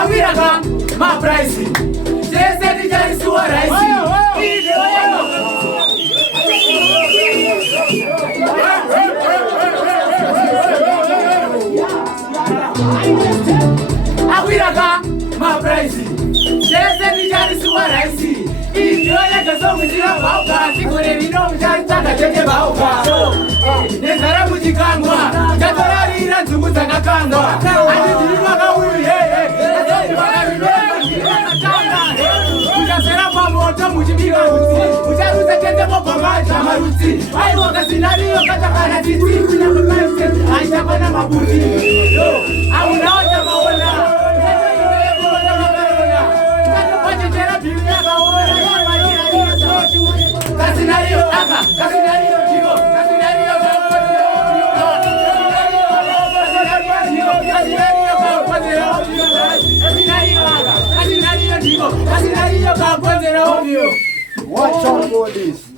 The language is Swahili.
Awiraga mapraisi sese dijari suwa raisi Awiraga mapraisi sese dijari suwa raisi Idiole kaso mujira bauka sikore vino mjari taka tete bauka Nezara mujikangwa Katorari ira nzugu taka kangwa Ajitirinwa kauri Azoti wakari Ujasera pa moto mujibika uti Ujaruza kete mopo maja maruti Aiwo kasinariyo katakana titi Kuna makaise Aitapana mabuti Auna maona Kasinario aka, kasinario chico, kasinario chico, kasinario chico, kasinario chico, kasinario chico. Watch out for this.